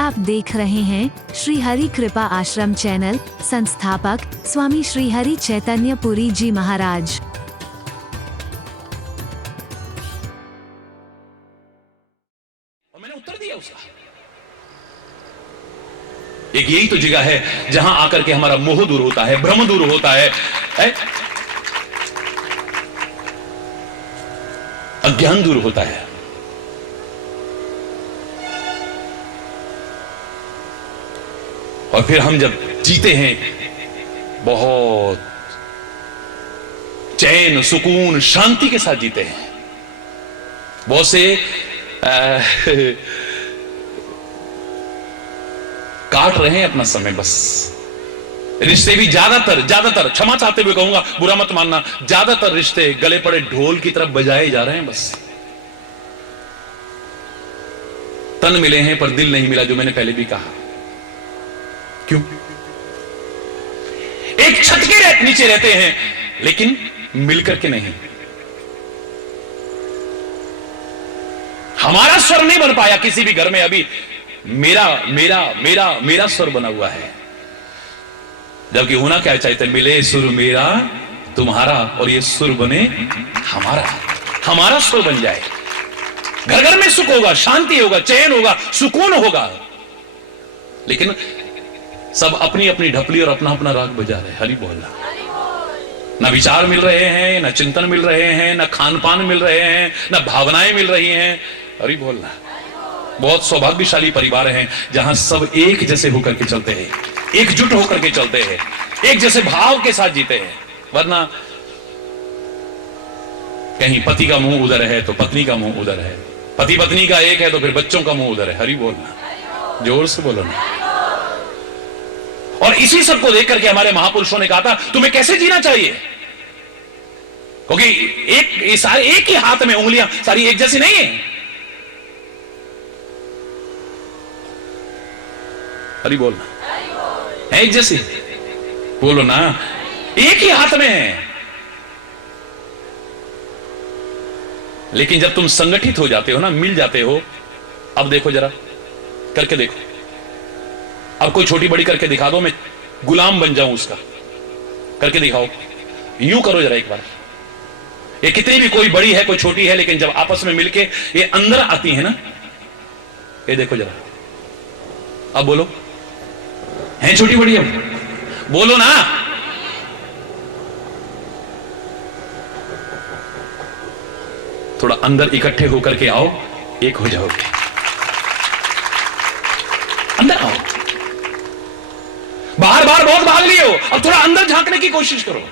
आप देख रहे हैं श्री हरि कृपा आश्रम चैनल। संस्थापक स्वामी श्री हरि चैतन्य पुरी जी महाराज। और मैंने उत्तर दिया उसका। एक यही तो जगह है जहां आकर के हमारा मोह दूर होता है, भ्रम दूर होता है, अज्ञान दूर होता है। और फिर हम जब जीते हैं बहुत चैन, सुकून, शांति के साथ जीते हैं। बहुत से काट रहे हैं अपना समय बस। रिश्ते भी ज्यादातर क्षमा चाहते हुए कहूंगा, बुरा मत मानना, ज्यादातर रिश्ते गले पड़े ढोल की तरफ बजाए जा रहे हैं बस। तन मिले हैं पर दिल नहीं मिला, जो मैंने पहले भी कहा। क्यों? एक छत के नीचे रहते हैं लेकिन मिलकर के नहीं। हमारा स्वर नहीं बन पाया किसी भी घर में अभी। मेरा मेरा मेरा मेरा स्वर बना हुआ है, जबकि होना क्या चाहिए? मिले सुर मेरा तुम्हारा और ये सुर बने हमारा। हमारा सुर बन जाए, घर घर में सुख होगा, शांति होगा, चैन होगा, सुकून होगा। लेकिन सब अपनी अपनी ढपली और अपना अपना राग बजा रहे। हरि बोलना। ना विचार मिल रहे हैं, ना चिंतन मिल रहे हैं, ना खान पान मिल रहे हैं, ना भावनाएं मिल रही हैं। हरि बोलना। बहुत सौभाग्यशाली परिवार हैं जहां सब एक जैसे होकर के चलते हैं, एकजुट होकर के चलते हैं, एक जैसे भाव के साथ जीते हैं। वरना कहीं पति का मुंह उधर है तो पत्नी का मुंह उधर है, पति पत्नी का एक है तो फिर बच्चों का मुंह उधर है। हरि बोलना। जोर से बोलो ना। और इसी सब को देख करके हमारे महापुरुषों ने कहा था तुम्हें कैसे जीना चाहिए, क्योंकि एक सारे एक ही हाथ में उंगलियां सारी एक जैसी नहीं है। हरि बोलना। है एक जैसी? बोलो ना। एक ही हाथ में है। लेकिन जब तुम संगठित हो जाते हो ना, मिल जाते हो, अब देखो जरा करके देखो। अब कोई छोटी बड़ी करके दिखा दो, मैं गुलाम बन जाऊं उसका। करके दिखाओ, यूं करो जरा एक बार। ये कितनी भी कोई बड़ी है कोई छोटी है, लेकिन जब आपस में मिलके ये अंदर आती है ना, ये देखो जरा। अब बोलो, है छोटी बड़ी? अब बोलो ना। थोड़ा अंदर इकट्ठे होकर के आओ, एक हो जाओगे। अंदर आओ। बाहर बाहर बहुत भाग लिए हो, अब थोड़ा अंदर झांकने की कोशिश करो।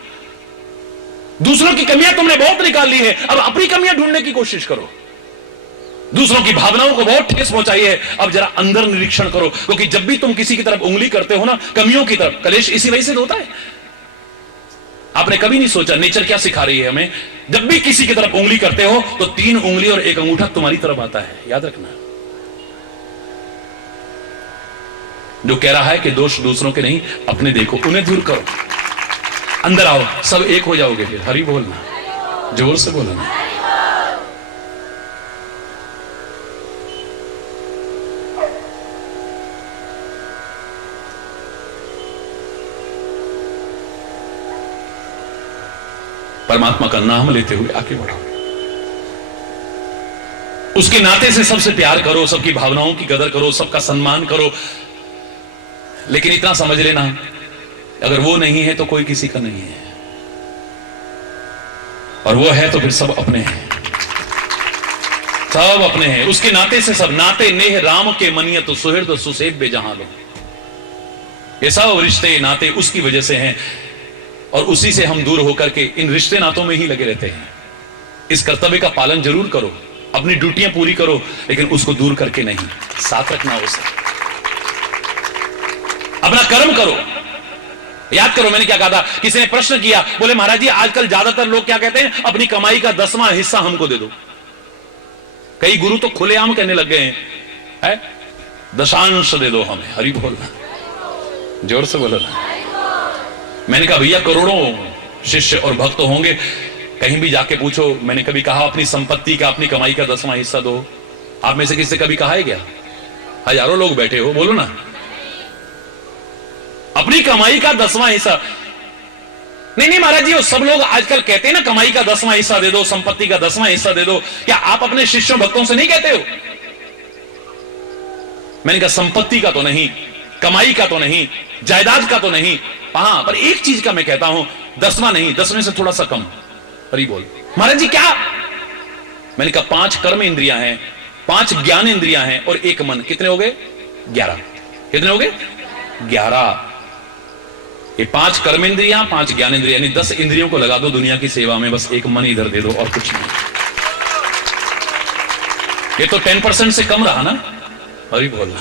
दूसरों की कमियां तुमने बहुत निकाल ली है, अब अपनी कमियां ढूंढने की कोशिश करो। दूसरों की भावनाओं को बहुत ठेस पहुंचाई है, अब जरा अंदर निरीक्षण करो। क्योंकि जब भी तुम किसी की तरफ उंगली करते हो ना, कमियों की तरफ, कलेश इसी वजह से होता है। आपने कभी नहीं सोचा नेचर क्या सिखा रही है हमें? जब भी किसी की तरफ उंगली करते हो तो 3 उंगली और 1 अंगूठा तुम्हारी तरफ आता है, याद रखना। जो कह रहा है कि दोष दूसरों के नहीं, अपने देखो, उन्हें दूर करो। अंदर आओ, सब एक हो जाओगे फिर। हरि बोलना। जोर से बोलना। परमात्मा का नाम लेते हुए आगे बढ़ो। उसके नाते से सबसे प्यार करो, सबकी भावनाओं की कदर करो, सबका सम्मान करो। लेकिन इतना समझ लेना, अगर वो नहीं है तो कोई किसी का नहीं है, और वो है तो फिर सब अपने हैं। सब अपने हैं, उसके नाते से सब। नाते नेह राम के मनियत सुहृद सुसेव्य जहां लो। ये सब रिश्ते नाते उसकी वजह से हैं, और उसी से हम दूर होकर के इन रिश्ते नातों में ही लगे रहते हैं। इस कर्तव्य का पालन जरूर करो, अपनी ड्यूटियां पूरी करो, लेकिन उसको दूर करके नहीं, साथ रखना उसे। अपना कर्म करो। याद करो मैंने क्या कहा था? किसी ने प्रश्न किया, बोले महाराज जी आजकल ज्यादातर लोग क्या कहते हैं, अपनी कमाई का 10वां हिस्सा हमको दे दो। कई गुरु तो खुलेआम कहने लग गए हैं, दशांश दे दो हमें। हरि बोलना। जोर से बोलो ना। मैंने कहा भैया करोड़ों शिष्य और भक्त होंगे, कहीं भी जाके पूछो, मैंने कभी कहा अपनी संपत्ति का, अपनी कमाई का 10वां हिस्सा दो? आप में से किसी से कभी कहा है क्या? हजारों लोग बैठे हो, बोलो ना। अपनी कमाई का 10वां हिस्सा नहीं महाराज जी, वो सब लोग आजकल कहते हैं ना कमाई का 10वां हिस्सा दे दो, संपत्ति का 10वां हिस्सा दे दो। क्या आप अपने शिष्यों भक्तों से नहीं कहते हो? मैंने कहा संपत्ति का तो नहीं, कमाई का तो नहीं, जायदाद का तो नहीं, हां पर एक चीज का मैं कहता हूं, 10वां नहीं, 10वें से थोड़ा सा कम। पर ही बोल महाराज जी क्या? मैंने कहा 5 कर्म इंद्रियां हैं, 5 ज्ञान इंद्रियां हैं और 1 मन। कितने हो गए? 11। कितने हो गए? 11। ये 5 कर्म इंद्रियां, 5 ज्ञान इंद्रियां, यानी 10 इंद्रियों को लगा दो दुनिया की सेवा में, बस 1 मन इधर दे दो और कुछ नहीं। ये तो 10% से कम रहा ना। अरे बोलना,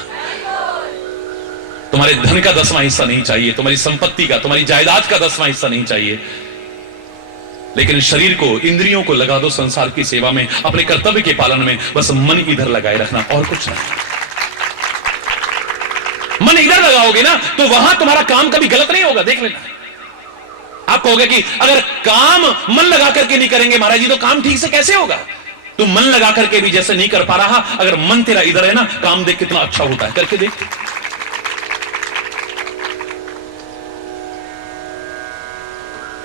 तुम्हारे धन का 10वां हिस्सा नहीं चाहिए, तुम्हारी संपत्ति का, तुम्हारी जायदाद का 10वां हिस्सा नहीं चाहिए, लेकिन शरीर को, इंद्रियों को लगा दो संसार की सेवा में, अपने कर्तव्य के पालन में, बस मन इधर लगाए रखना और कुछ नहीं। मन इधर लगाओगे ना तो वहां तुम्हारा काम कभी गलत नहीं होगा, देख लेना। आप कहोगे कि अगर काम मन लगा करके नहीं करेंगे महाराज जी तो काम ठीक से कैसे होगा? तुम मन लगा करके भी जैसे नहीं कर पा रहा, अगर मन तेरा इधर है ना, काम देख कितना अच्छा होता है, करके देख।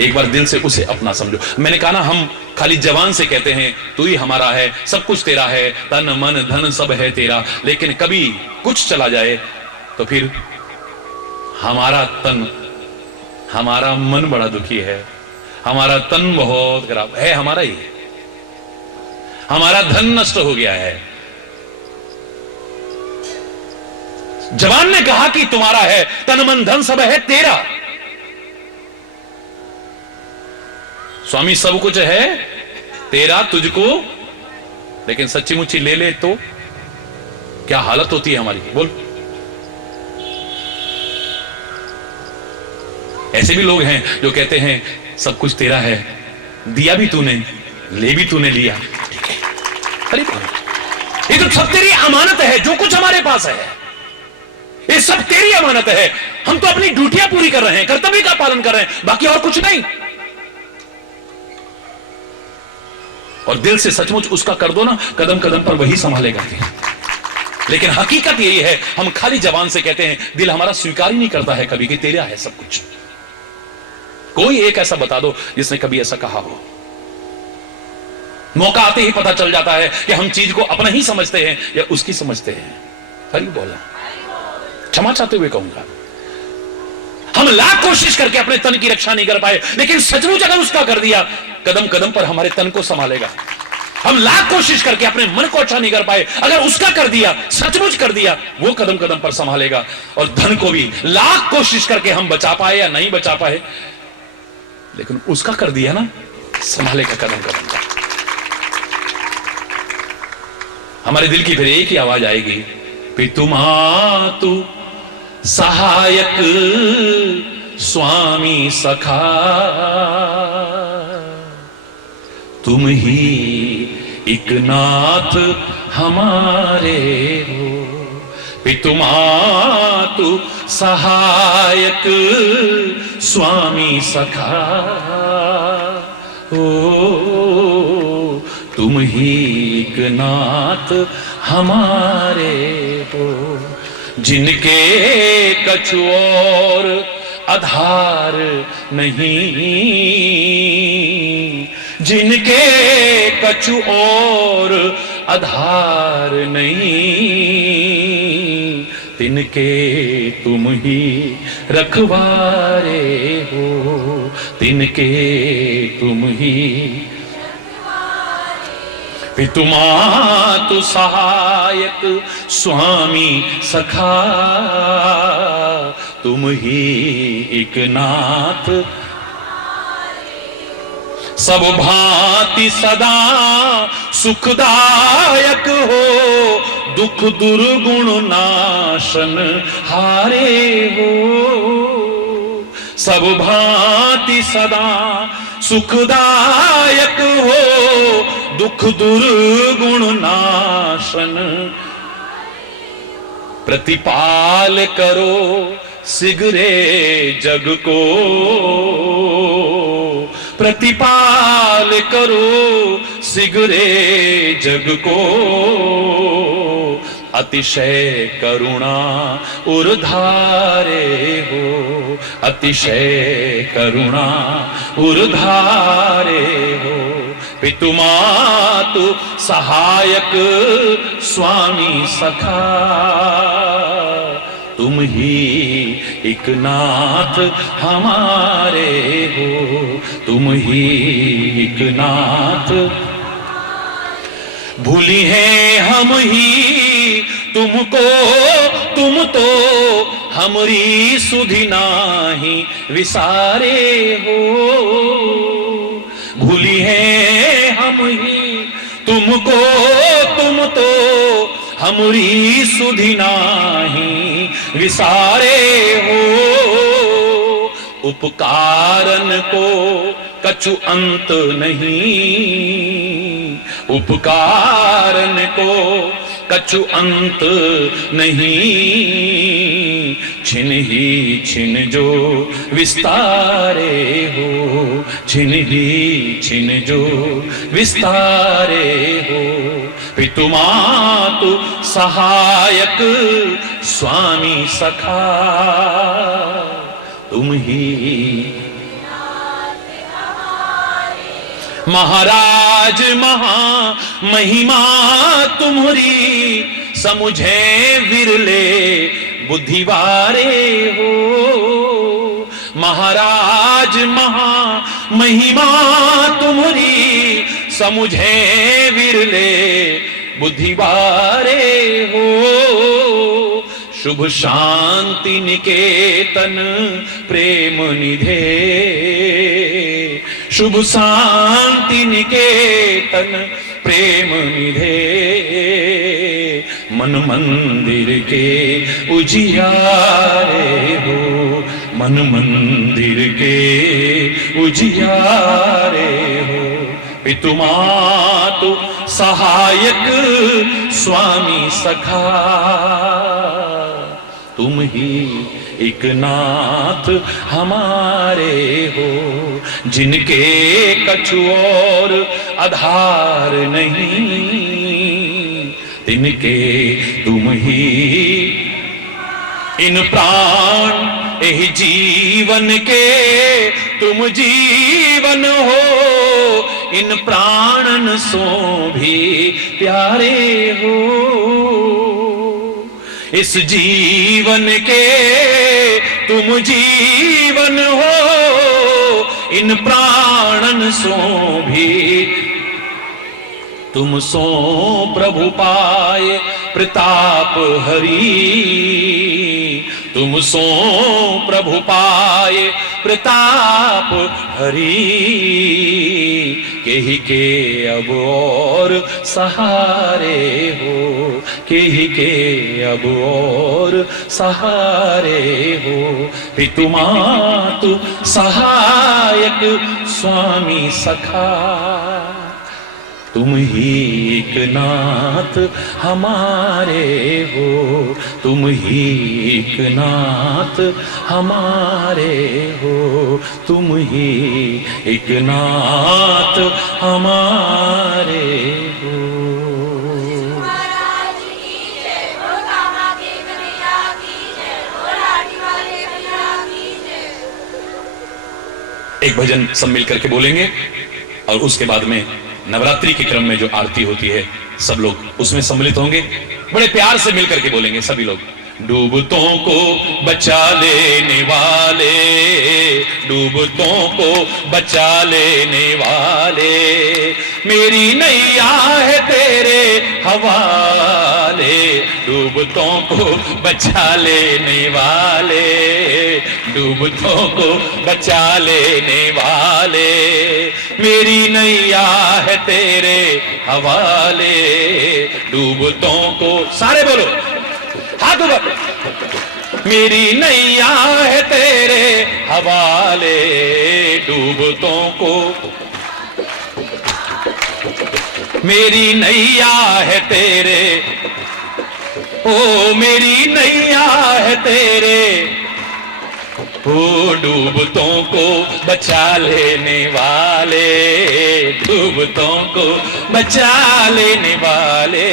एक बार दिल से उसे अपना समझो। मैंने कहा ना, हम खाली जवान से कहते हैं तू ही हमारा है, सब कुछ तेरा है, तन मन धन सब है तेरा, लेकिन कभी कुछ चला जाए तो फिर हमारा तन, हमारा मन बड़ा दुखी है, हमारा तन बहुत खराब है, हमारा ही, हमारा धन नष्ट हो गया है। जवान ने कहा कि तुम्हारा है, तन मन धन सब है तेरा। स्वामी सब कुछ है तेरा, तुझको, लेकिन सच्ची मुच्ची ले ले तो क्या हालत होती है हमारी, बोल। ऐसे भी लोग हैं जो कहते हैं सब कुछ तेरा है, दिया भी तूने, ले भी तूने लिया, ठीक है, अरे ये तो सब तेरी अमानत है, जो कुछ हमारे पास है ये सब तेरी अमानत है। हम तो अपनी ड्यूटियां पूरी कर रहे हैं, कर्तव्य का पालन कर रहे हैं, बाकी और कुछ नहीं। और दिल से सचमुच उसका कर दो ना, कदम कदम पर वही संभालेगा। लेकिन हकीकत यही है, हम खाली जबान से कहते हैं, दिल हमारा स्वीकार ही नहीं करता है कभी कि तेरा है सब कुछ। कोई एक ऐसा बता दो जिसने कभी ऐसा कहा हो। मौका आते ही पता चल जाता है कि हम चीज को अपना ही समझते हैं या उसकी समझते हैं। हरी बोला, क्षमा चाहते हुए कहूंगा, हम लाख कोशिश करके अपने तन की रक्षा नहीं कर पाए, लेकिन सचमुच अगर उसका कर दिया, कदम कदम पर हमारे तन को संभालेगा। हम लाख कोशिश करके अपने मन को अच्छा नहीं कर पाए, अगर उसका कर दिया, सचमुच कर दिया, वो कदम कदम पर संभालेगा। और धन को भी लाख कोशिश करके हम बचा पाए या नहीं बचा पाए, लेकिन उसका कर दिया ना, संभालेगा कदम कदम पर। हमारे दिल की फिर एक ही आवाज आएगी, पितुमातु सहायक स्वामी सखा, तुम ही एक नाथ हमारे हो। पितुमातु सहायक स्वामी सखा, ओ तुम ही एक नाथ हमारे हो। जिनके कछु और आधार नहीं, जिनके कछु और आधार नहीं, तिनके तुम ही रखवारे हो, तिनके तुम ही। पितुमातु सहायक स्वामी सखा, तुम ही एक नाथ, सब भांति सदा सुखदायक हो, दुख दुर्गुण नाशन हारे हो। सब भांति सदा सुखदायक हो, दुख दुर्गुण नाशन। प्रतिपाल करो सिगरे जग को, प्रतिपाल करो सिगरे जग को, अतिशय करुणा उर्धारे हो, अतिशय करुणा उर्धारे हो। पितुमातु सहायक स्वामी सखा, तुम ही एक नाथ हमारे हो, तुम ही एक नाथ। भूली हैं हम ही तुमको, तुम तो हमरी सुधि नाही विसारे हो। भूली हैं हम ही तुमको, तुम तो हमरी सुधि नाही विसारे हो। उपकारन को कछु अंत नहीं, उपकारन को कछु अंत नहीं। छिन ही छिन जो विस्तारे हो, छिन ही छिन जो विस्तारे हो। पितुमातु सहायक स्वामी सखा, तुम ही। महाराज महा महिमा तुम्हारी, समुझे विरले बुद्धिवारे हो। महाराज महा महिमा तुम्हारी, समुझे विरले बुद्धिवारे हो। शुभ शांति निकेतन प्रेम निधे, शुभ शांति निकेतन प्रेम निधे। मन मंदिर के उजियारे हो, मन मंदिर के उजियारे हो। पितुमातु सहायक स्वामी सखा, तुम ही एक नाथ हमारे हो। जिनके कछु और आधार नहीं, तिनके तुम ही। इन प्राण यही जीवन के तुम जीवन हो, इन प्राणन सो भी प्यारे हो। इस जीवन के तुम जीवन हो, इन प्राणन सो भी। तुम सो प्रभु पाए प्रताप हरि, तुम सो प्रभु पाए प्रताप हरि। केहि के अब और सहारे हो, केहि के अब और सहारे हो। पितुमातु सहायक स्वामी सखा, तुम ही एक नाथ हमारे हो, तुम ही एक नाथ हमारे हो, तुम ही एक नाथ हमारे हो। एक भजन सब मिल करके बोलेंगे और उसके बाद में नवरात्रि के क्रम में जो आरती होती है सब लोग उसमें सम्मिलित होंगे। बड़े प्यार से मिलकर के बोलेंगे सभी लोग। डूबतों को बचा लेने वाले, डूबतों को बचा लेने वाले, मेरी नैया है तेरे हवाले। डूबतों को बचा लेने वाले, डूबतों को बचा लेने वाले, मेरी नैया है तेरे हवाले। डूबतों को, सारे बोलो हाथ ऊपर। मेरी नैया है तेरे हवाले, डूबतों को। मेरी नैया है तेरे, ओ मेरी नैया है तेरे ओ डूबतों को बचा लेने वाले, डूबतों को बचा लेने वाले,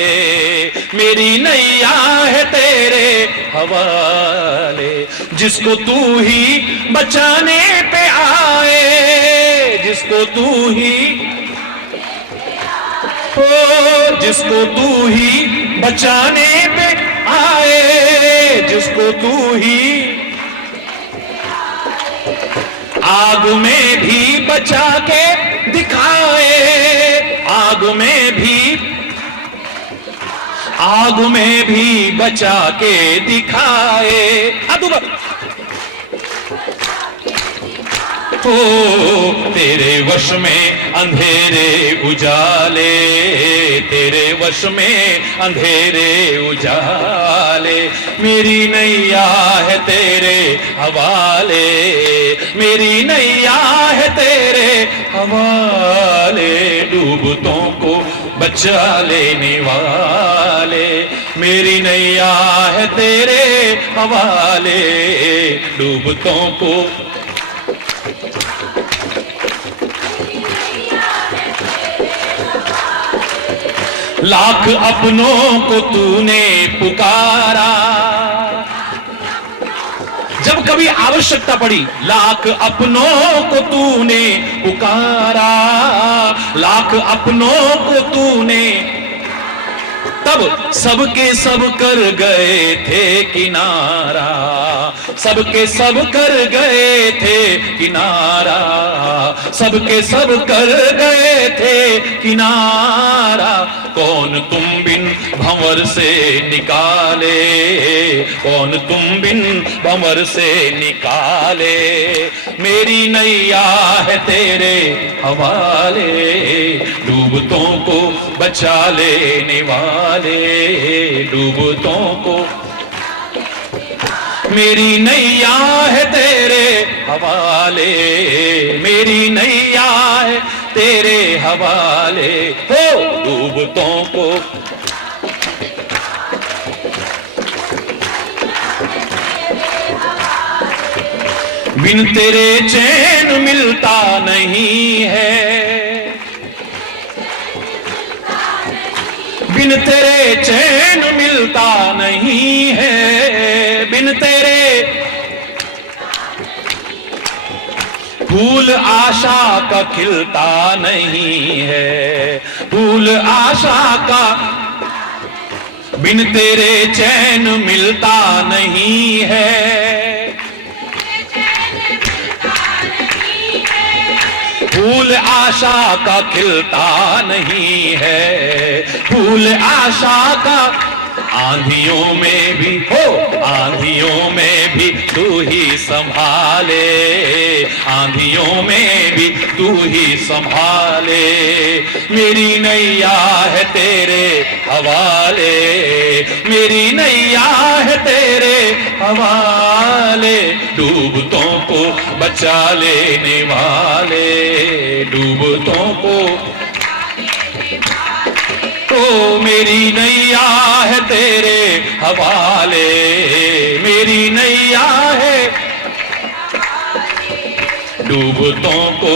मेरी नैया है तेरे हवाले। जिसको तू ही बचाने पे आए, जिसको तू ही, ओ जिसको तू ही बचाने पे आए, जिसको तू ही आग में भी बचा के दिखाए, आग में भी बचा के दिखाए। ओ तेरे वश में अंधेरे उजाले, तेरे वश में अंधेरे उजाले, मेरी नैया है तेरे हवाले, मेरी नैया है तेरे हवाले। डूबतों को बचा लेने वाले, मेरी नैया है तेरे हवाले। डूबतों को लाख अपनों को तूने पुकारा, जब कभी आवश्यकता पड़ी, लाख अपनों को तूने पुकारा, लाख अपनों को तूने, तब सबके सब कर गए थे किनारा, सबके सब कर गए थे किनारा, सबके सब कर गए थे किनारा। कौन तुम बिन भंवर से निकाले, कौन तुम बिन भंवर से निकाले, मेरी नैया है तेरे हवाले। डूबतों को बचा लेने वाले, डूबतों को, मेरी नैया है तेरे हवाले, मेरी नैया है तेरे हवाले। हो डूबतों को बिन तेरे चैन मिलता नहीं है, बिन तेरे चैन मिलता नहीं है, बिन तेरे फूल आशा का खिलता नहीं है, फूल आशा का, बिन तेरे चैन मिलता नहीं है, फूल आशा का खिलता नहीं है, फूल आशा का। आंधियों में भी हो, आंधियों में भी तू ही संभाले, आंधियों में भी तू ही संभाले, मेरी नैया है तेरे हवाले, मेरी नैया है तेरे हवाले। डूबतों को बचा लेने वाले, डूबतों को, ओ मेरी नैया है तेरे हवाले, मेरी नैया है, डूबतों को,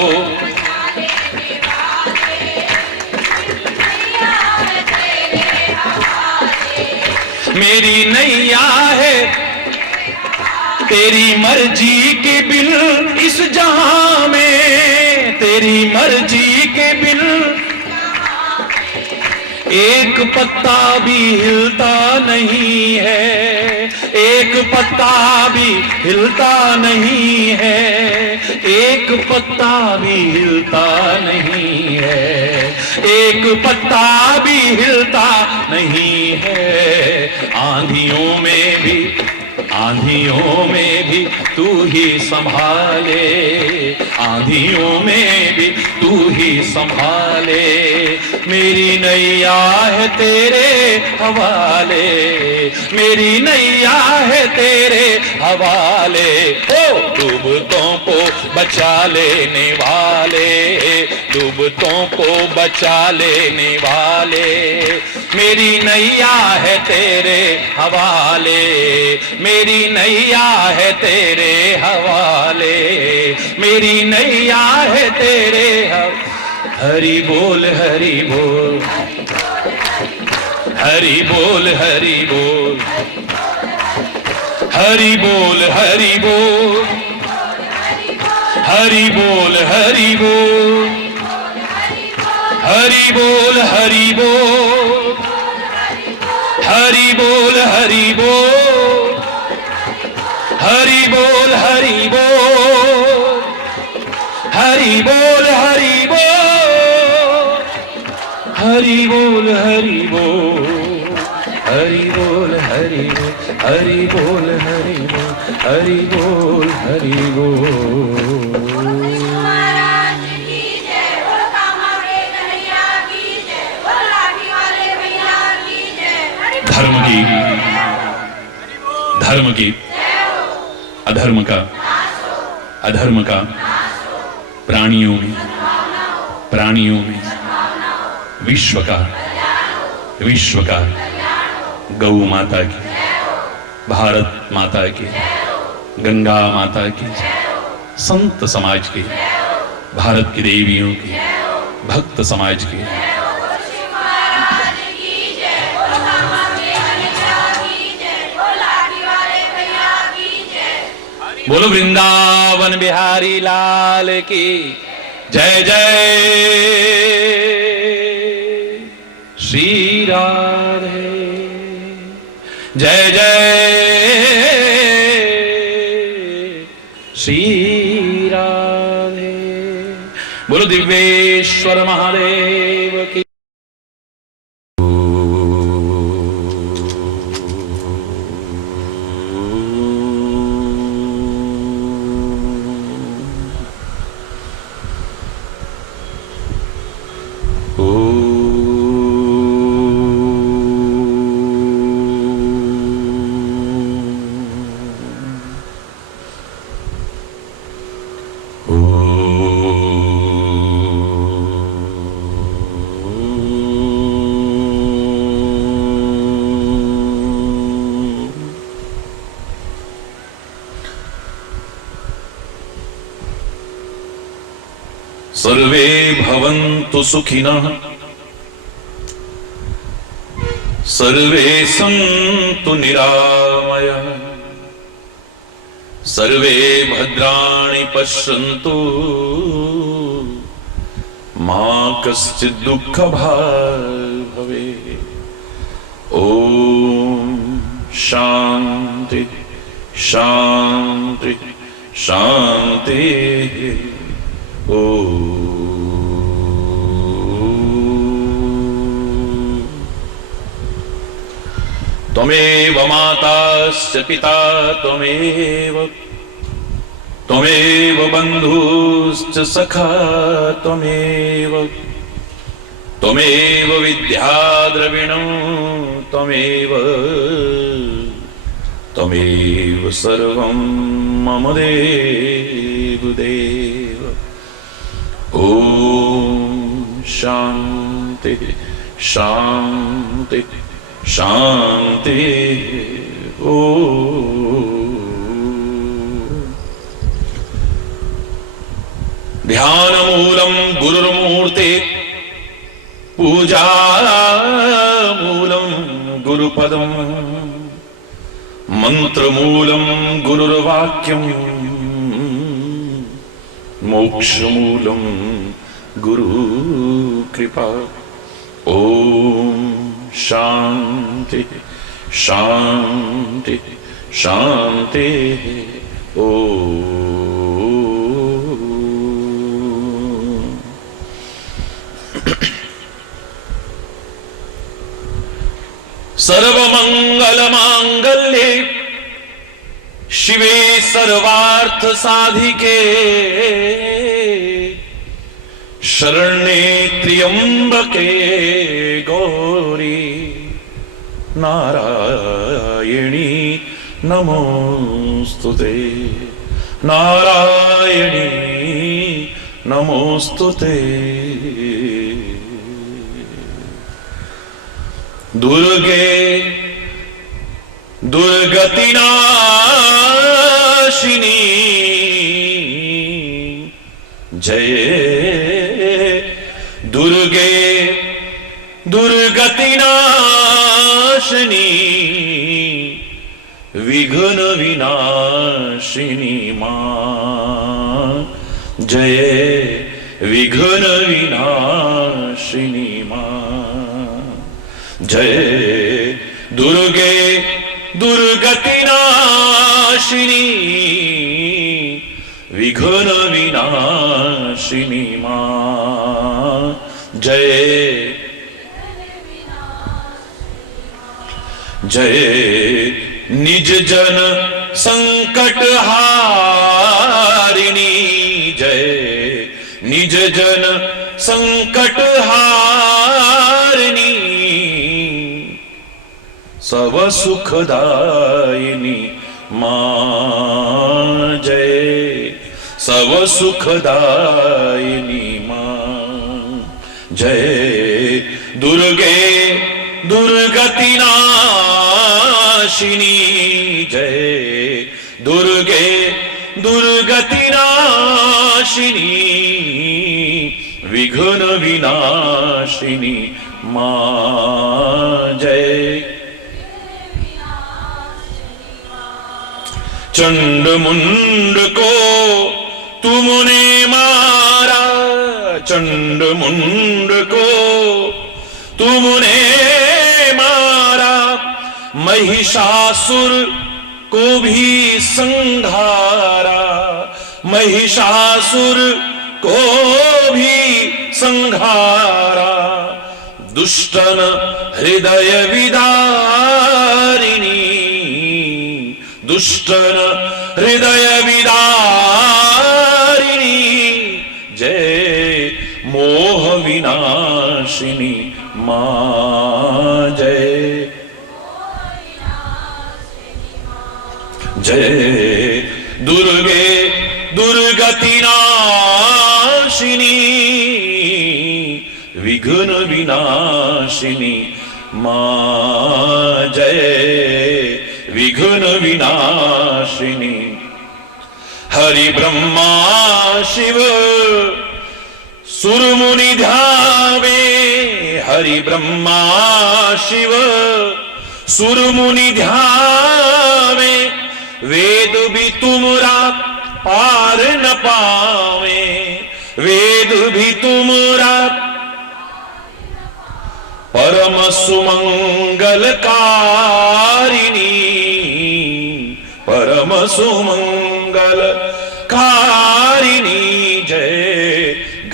मेरी नैया है तेरी मर्जी के बिन इस जहां में, तेरी मर्जी के बिन एक पत्ता भी हिलता नहीं है, एक पत्ता भी हिलता नहीं है, एक पत्ता भी हिलता नहीं है, एक पत्ता भी हिलता नहीं है। आंधियों में भी, आंधियों में भी तू ही संभाले, आंधियों में भी तू ही संभाले, मेरी नैया है तेरे हवाले। मेरी नैया है तेरे हवाले। ओ डूबतों को बचा लेने वाले, डूबतों को बचा लेने वाले, मेरी नैया है तेरे हवाले, मेरी नैया है तेरे हवाले, मेरी नैया है तेरे हरि बोल हरि बोल, हरि बोल हरि बोल, हरि बोल हरि बोल, हरि बोल हरि बोल, हरि बोल हरि बोल, हरि बोल हरि बोल, हरि बोल हरि बोल, हरि बोल हरि बोल, हरि बोल हरि बोल, हरि बोल हरि बोल, हरि बोल हरि बोल, हरि बोल हरि बोल। धर्म की, धर्म की, अधर्म का, अधर्म का, प्राणियों में, प्राणियों में, विश्व का, विश्व का, गौ माता की, भारत माता की, गंगा माता की, संत समाज की, भारत की देवियों की, भक्त समाज की, बोलो वृंदावन बिहारी लाल की जय जय। श्री राधे जय जय, श्री राधे। बोलो दिव्येश्वर महादेव की। सर्वे भवन्तु सुखिनः, सर्वे सन्तु निरामयाः, सर्वे भद्राणि पश्यन्तु मा कश्चित् दुःखभाग् भवेत्। ॐ शान्ति शान्ति शान्तिः। ओ त्वमेव माताश्च पिता त्वमेव, त्वमेव बन्धुश्च सखा त्वमेव, त्वमेव विद्या द्रविणं त्वमेव, त्वमेव सर्वं मम देवदेव। ॐ शान्ति शान्ति शान्ति। ओ ध्यानमूलं गुरुर्मूर्ते, पूजामूलं गुरुपदं, मंत्रमूलं गुरुर्वाक्यं, मोक्षमूलं गुरुकृपा। ॐ शान्ति शान्ति शान्ति। ओ सर्वमंगलमांगल्ये शिवे सर्वार्थ साधिके, शरण्ये त्र्यंबके गौरी नारायणी नमोस्तुते, नारायणी नमोस्तुते। दुर्गे दुर्गति नाशिनी जय दुर्गे दुर्गति नाशिनी विघ्न विनाशिनी मां जय विघ्न विनाशिनी मां जय दुर्गे दुर्गति नाशिनी विघ्न विनाशिनी मां जय जय निज जन संकट हारिणी जय निज जन संकट हारिणी सब सुखदायिनी मां जय सब सुखदायिनी मां जय दुर्गे दुर्गति नाशिनी जय दुर्गे दुर्गति नाशिनी विघ्न विनाशिनी मां जय चंड मुंड को तुमने मारा चंड मुंड को तुमने मारा महिषासुर को भी संहारा महिषासुर को भी संहारा दुष्टन हृदय विदारिणी दुष्टन हृदय विदारिणी जय मोह विनाशिनी मां जय जय दुर्गे दुर्गति नाशिनी विघ्न विनाशिनी मां जय विघ्न विनाशिनी हरि ब्रह्मा शिव सुर मुनि ध्यावे हरि ब्रह्मा शिव सुर मुनि ध्यावे वेद भी तुमरा पार न पावे वेद भी तुमरा परम सुमंगलकारिणी परम सुमंगलकारिणी जय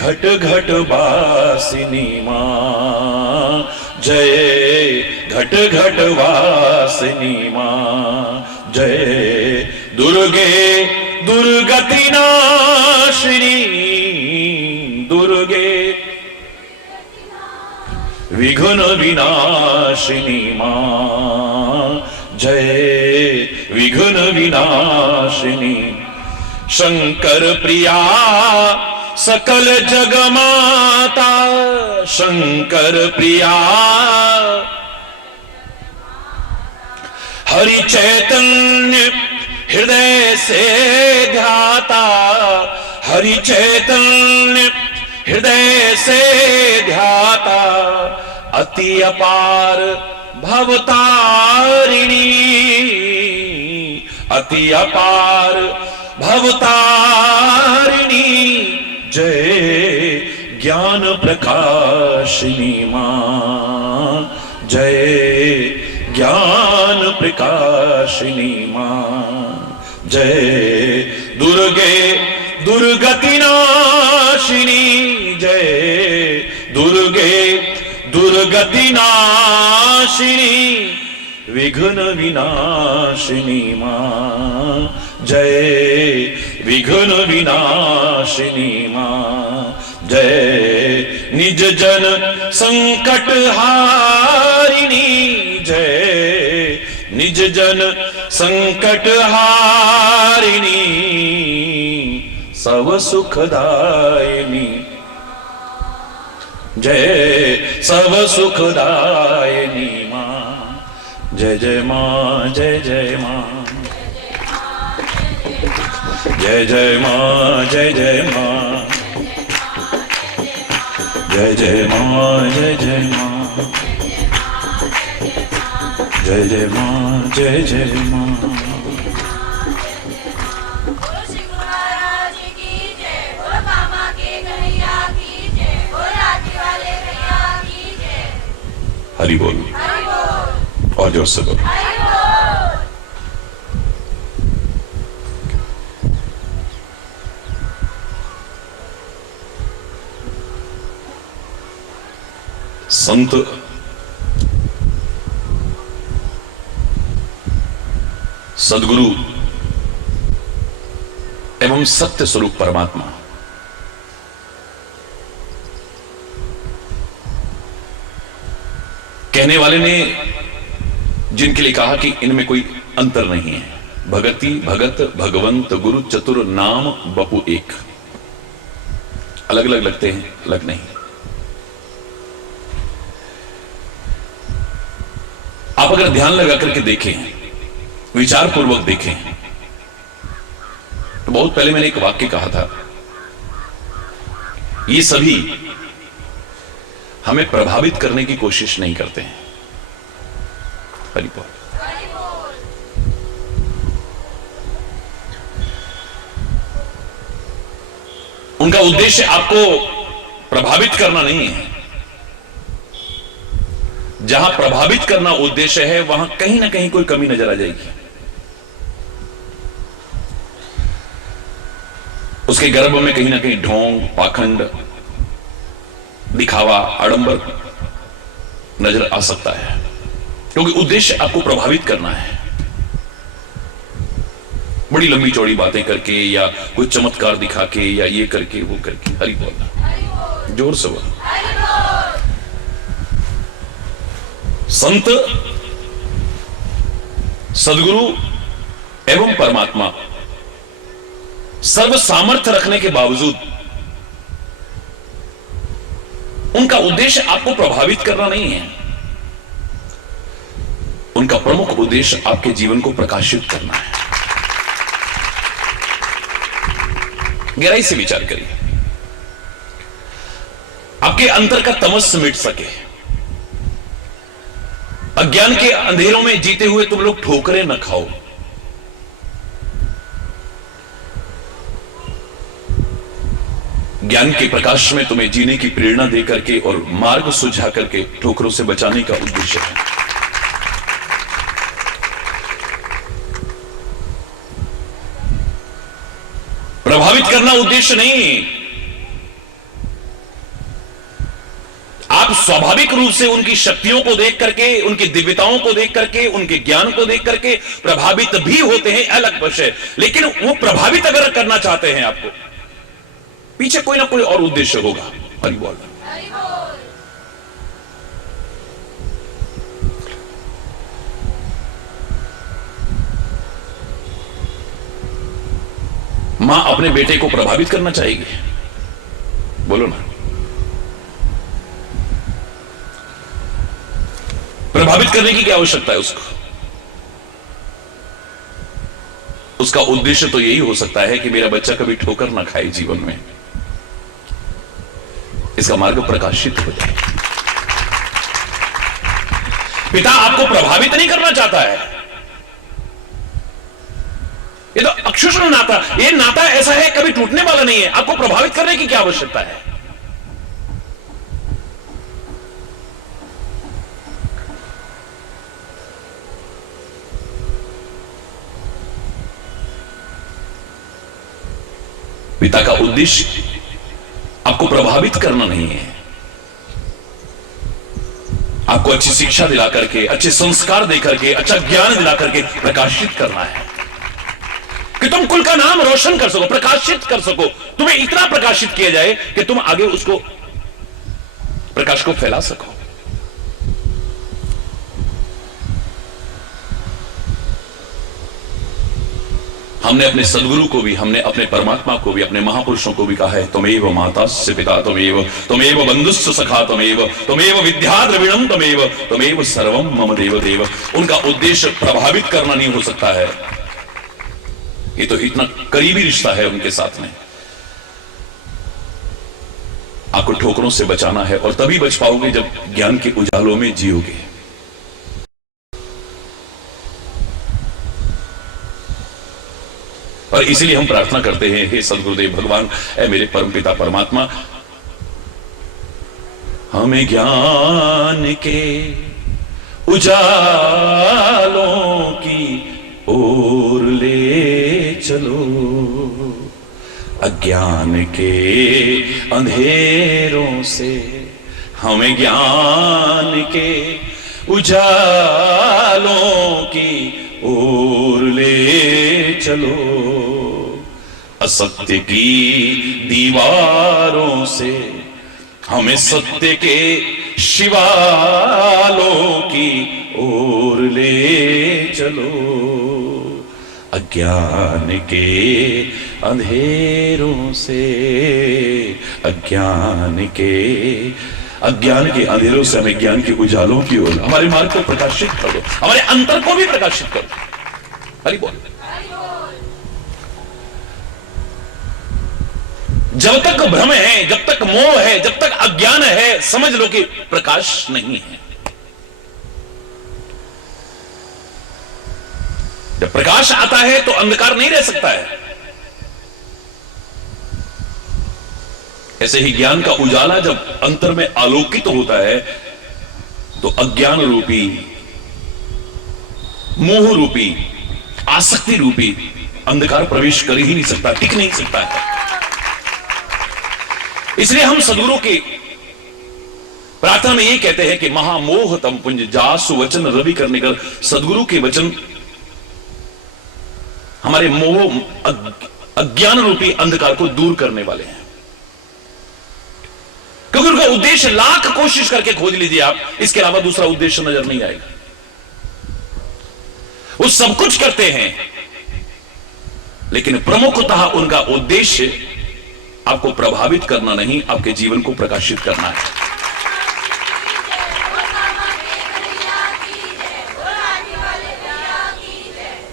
घट घट वासिनी मां जय घट घट वासिनी मां जय दुर्गे दुर्गति नाशिनी दुर्गे विघ्न विनाशिनी मां जय विघ्न विनाशिनी शंकर प्रिया सकल जग माता शंकर प्रिया हरि चैतन्य हृदय से ध्याता हरि चैतन्य हृदय से ध्याता अति अपार भवतारिणी अति अपार भवतारिणी जय ज्ञान प्रकाशिनी मां जय ज्ञान प्रकाशिनी मां जय दुर्गे दुर्गति नाशिनी जय दुर्गे दुर्गति नाशिनी विघ्न विनाशिनी मां जय विघ्न विनाशिनी मां जय निज जन संकट हारिणी जय निज जन संकट हारिणी सब सुखदायिनी जय सब सुखदायिनी मां जय जय मां जय जय मां जय जय मां जय जय मां जय जय मां जय जय मां जय जय मां जय जय मां हरि बोल और जोर से बोल। संत सदगुरु एवं सत्य स्वरूप परमात्मा कहने वाले ने जिनके लिए कहा कि इनमें कोई अंतर नहीं है, भगति भगत भगवंत गुरु चतुर नाम बपु एक, अलग अलग लगते हैं, अलग नहीं। आप अगर ध्यान लगा करके देखें, विचार पूर्वक देखें, तो बहुत पहले मैंने एक वाक्य कहा था, ये सभी हमें प्रभावित करने की कोशिश नहीं करते हैं। हरि बोल। उनका उद्देश्य आपको प्रभावित करना नहीं है। जहां प्रभावित करना उद्देश्य है वहां कहीं ना कहीं कोई कमी नजर आ जाएगी। उसके गर्भ में कहीं ना कहीं ढोंग, पाखंड, दिखावा, आडंबर नजर आ सकता है, क्योंकि उद्देश्य आपको प्रभावित करना है। बड़ी लंबी चौड़ी बातें करके या कोई चमत्कार दिखा के या ये करके वो करके। हरि बोल, जोर से बोल। संत सदगुरु एवं परमात्मा सर्व सामर्थ्य रखने के बावजूद उनका उद्देश्य आपको प्रभावित करना नहीं है। उनका प्रमुख उद्देश्य आपके जीवन को प्रकाशित करना है। गहराई से विचार करिए, आपके अंतर का तमस मिट सके। अज्ञान के अंधेरों में जीते हुए तुम लोग ठोकरें न खाओ। ज्ञान के प्रकाश में तुम्हें जीने की प्रेरणा दे करके और मार्ग सुझा करके ठोकरों से बचाने का उद्देश्य है। प्रभावित करना उद्देश्य नहीं। आप स्वाभाविक रूप से उनकी शक्तियों को देख करके, उनकी दिव्यताओं को देख करके, उनके ज्ञान को देख करके प्रभावित भी होते हैं, अलग विषय। लेकिन वो प्रभावित अगर करना चाहते हैं आपको, पीछे कोई ना कोई और उद्देश्य होगा। हरि बोल। मां अपने बेटे को प्रभावित करना चाहेगी, बोलो ना। प्रभावित करने की क्या आवश्यकता है उसको? उसका उद्देश्य तो यही हो सकता है कि मेरा बच्चा कभी ठोकर ना खाए जीवन में, इसका मार्ग प्रकाशित हो जाए। पिता आपको प्रभावित नहीं करना चाहता है। ये तो अक्षुष्ण नाता, ये नाता ऐसा है कभी टूटने वाला नहीं है। आपको प्रभावित करने की क्या आवश्यकता है? पिता का उद्देश्य आपको प्रभावित करना नहीं है, आपको अच्छी शिक्षा दिला करके, अच्छे संस्कार दे करके, अच्छा ज्ञान दिला करके प्रकाशित करना है कि तुम कुल का नाम रोशन कर सको, प्रकाशित कर सको। तुम्हें इतना प्रकाशित किया जाए कि तुम आगे उसको, प्रकाश को फैला सको। हमने अपने सदगुरु को भी, हमने अपने परमात्मा को भी, अपने महापुरुषों को भी कहा है, त्वमेव मातास्य पिता त्वमेव बंधुश्च सखा त्वमेव विद्या द्रविणम त्वमेव सर्वम मम देव देव। उनका उद्देश्य प्रभावित करना नहीं हो सकता है, ये तो इतना करीबी रिश्ता है उनके साथ में। आपको ठोकरों से बचाना है और तभी बच पाओगे जब ज्ञान के उजालों में जियोगे। और इसीलिए हम प्रार्थना करते हैं, हे सदगुरुदेव भगवान, ऐ मेरे परमपिता परमात्मा, हमें ज्ञान के उजालों की ओर ले चलो, अज्ञान के अंधेरों से हमें ज्ञान के उजालों की ओर ले चलो, असत्य की दीवारों से हमें सत्य के शिवालों की ओर ले चलो, अज्ञान के अंधेरों से, अज्ञान के अंधेरों से हमें ज्ञान के उजालों की ओर, हमारे मार्ग को प्रकाशित करो, हमारे अंतर को भी प्रकाशित करो। हरि बोल। जब तक भ्रम है, जब तक मोह है, जब तक अज्ञान है, समझ लो कि प्रकाश नहीं है। जब प्रकाश आता है तो अंधकार नहीं रह सकता है। ऐसे ही ज्ञान का उजाला जब अंतर में आलोकित होता है तो अज्ञान रूपी, मोह रूपी, आसक्ति रूपी अंधकार प्रवेश कर ही नहीं सकता, टिक नहीं सकता है। इसलिए हम सदगुरु की प्रार्थना में ये कहते हैं कि महामोह तम पुंज जासु वचन रवि करने कर। सदगुरु के वचन हमारे मोह, अज्ञान रूपी अंधकार को दूर करने वाले हैं, क्योंकि उनका उद्देश्य लाख कोशिश करके खोज लीजिए आप, इसके अलावा दूसरा उद्देश्य नजर नहीं आएगा। वो सब कुछ करते हैं लेकिन प्रमुखतः उनका उद्देश्य आपको प्रभावित करना नहीं, आपके जीवन को प्रकाशित करना है।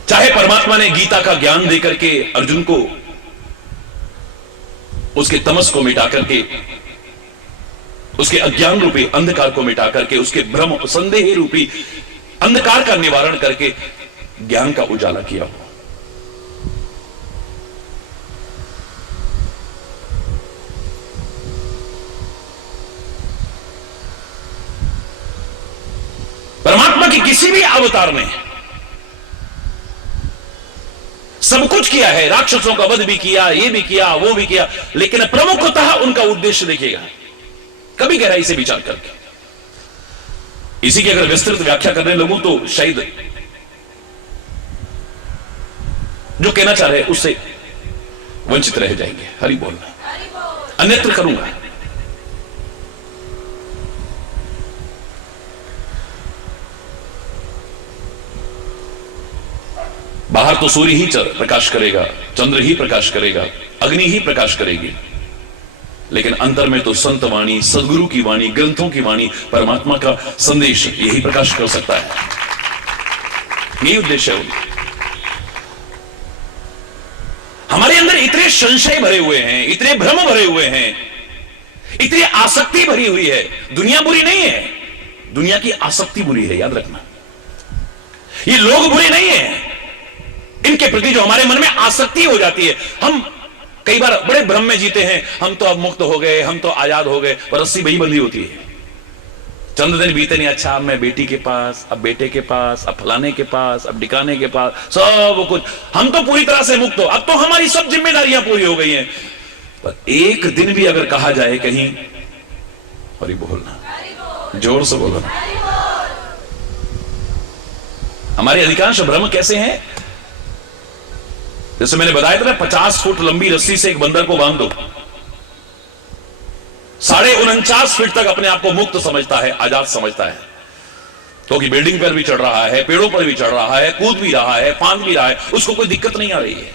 चाहे परमात्मा ने गीता का ज्ञान देकर के अर्जुन को उसके तमस को मिटा करके, उसके अज्ञान रूपी अंधकार को मिटा करके, उसके भ्रम संदेह रूपी अंधकार का निवारण करके ज्ञान का उजाला किया हो। परमात्मा की किसी भी अवतार ने सब कुछ किया है, राक्षसों का वध भी किया, ये भी किया, वो भी किया, लेकिन प्रमुखतः उनका उद्देश्य देखिएगा, कभी गहराई से विचार करके। इसी की अगर विस्तृत व्याख्या करने लगूं तो शायद जो कहना चाह रहे उससे वंचित रह जाएंगे। हरि बोलना, अन्यत्र करूंगा। बाहर तो सूर्य ही प्रकाश करेगा, चंद्र ही प्रकाश करेगा, अग्नि ही प्रकाश करेगी, लेकिन अंतर में तो संत वाणी, सदगुरु की वाणी, ग्रंथों की वाणी, परमात्मा का संदेश यही प्रकाश कर सकता है। यही उद्देश्य है। हमारे अंदर इतने संशय भरे हुए हैं, इतने भ्रम भरे हुए हैं, इतनी आसक्ति भरी हुई है। दुनिया बुरी नहीं है, दुनिया की आसक्ति बुरी है, याद रखना। ये लोग बुरे नहीं है, इनके प्रति जो हमारे मन में आसक्ति हो जाती है। हम कई बार बड़े भ्रम में जीते हैं, हम तो अब मुक्त हो गए, हम तो आजाद हो गए, पर रस्सी वही बंधी होती है। चंद दिन बीते नहीं, अच्छा अब मैं बेटी के पास, अब बेटे के पास, अब फलाने के पास, अब ठिकाने के पास, सब कुछ, हम तो पूरी तरह से मुक्त हो, अब तो हमारी सब जिम्मेदारियां पूरी हो गई हैं। पर एक दिन भी अगर कहा जाए कहीं, हरि बोलना, जोर से बोलना। हमारे अधिकांश भ्रम कैसे हैं? जैसे मैंने बताया था ना, 50 फुट लंबी रस्सी से एक बंदर को बांध दो, 49.5 फीट तक अपने आप को मुक्त समझता है, आजाद समझता है। क्योंकि बिल्डिंग पर भी चढ़ रहा है, पेड़ों पर भी चढ़ रहा है, कूद भी रहा है, फांद भी रहा है, उसको कोई दिक्कत नहीं आ रही है।